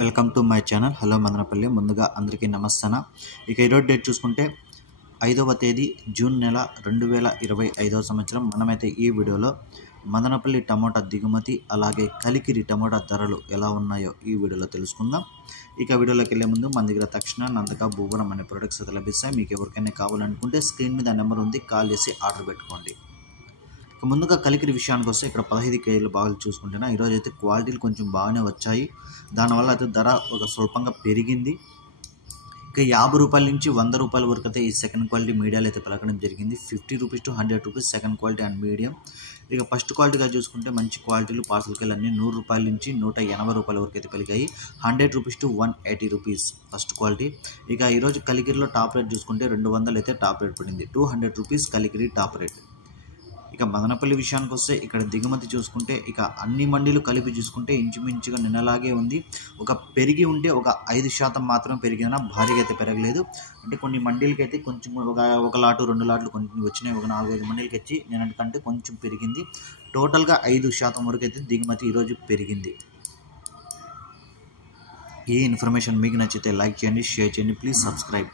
Welcome to my channel. Hello Madanapalle. ముందుగా అందరికీ నమస్తన. ఇక ఈరోజు డేట్ చూసుకుంటే 5వ తేదీ జూన్ నెల 2025వ సంవత్సరం. మనమైతే ఈ వీడియోలో మదనపల్లి టమోటా దిగుమతి అలాగే కలికిరి టమోటా ధరలు ఎలా ఉన్నాయో ఈ వీడియోలో తెలుసుకుందాం. ఇక వీడియోలోకి వెళ్ళే ముందు మన దగ్గర తక్షణ నందక భూవరం అనే ప్రొడక్ట్స్ అయితే లభిస్తాయి. మీకు ఎవరికైనా కావాలనుకుంటే స్క్రీన్ మీద నెంబర్ ఉంది, కాల్ చేసి ఆర్డర్ పెట్టుకోండి. ముందుగా కలికిరి విషయానికి వస్తే ఇక్కడ 15 కేజీల బాగులు చూసుకుంటేనా ఈరోజు అయితే క్వాలిటీలు కొంచెం బాగానే వచ్చాయి. దానివల్ల అయితే ధర ఒక స్వల్పంగా పెరిగింది. ఇక 50 రూపాయల నుంచి 100 రూపాయల వరకు అయితే ఈ సెకండ్ క్వాలిటీ మీడియాలు అయితే పలకడం జరిగింది. 50 rupees to 100 rupees second quality and medium. ఇక ఫస్ట్ క్వాలిటీగా చూసుకుంటే మంచి క్వాలిటీలు పార్సల్కాయలు అన్నీ 100 రూపాయల నుంచి 180 రూపాయల వరకు అయితే పలికాయి. 100 rupees to 180 rupees first quality. ఇక ఈరోజు కలికిరిలో టాప్ రేట్ చూసుకుంటే 200 అయితే టాప్ రేట్ పడింది. 200 రూపీస్ కలికిరి టాప్ రేట్. ఇక మదనపల్లి విషయానికి వస్తే ఇక్కడ దిగుమతి చూసుకుంటే ఇక అన్ని మండీలు కలిపి చూసుకుంటే ఇంచుమించుగా నిన్నలాగే ఉంది. ఒక పెరిగి ఉంటే ఒక 5% మాత్రం పెరిగినా భారీగా అయితే పెరగలేదు. అంటే కొన్ని మండీలకి అయితే కొంచెం ఒక లాటు 2 లాట్లు కొన్ని వచ్చినాయి. ఒక 4-5 మండీలకి వచ్చి నిన్నటికంటే కొంచెం పెరిగింది. టోటల్గా 5% వరకు అయితే దిగుమతి ఈరోజు పెరిగింది. ఈ ఇన్ఫర్మేషన్ మీకు నచ్చితే లైక్ చేయండి, షేర్ చేయండి, ప్లీజ్ సబ్స్క్రైబ్.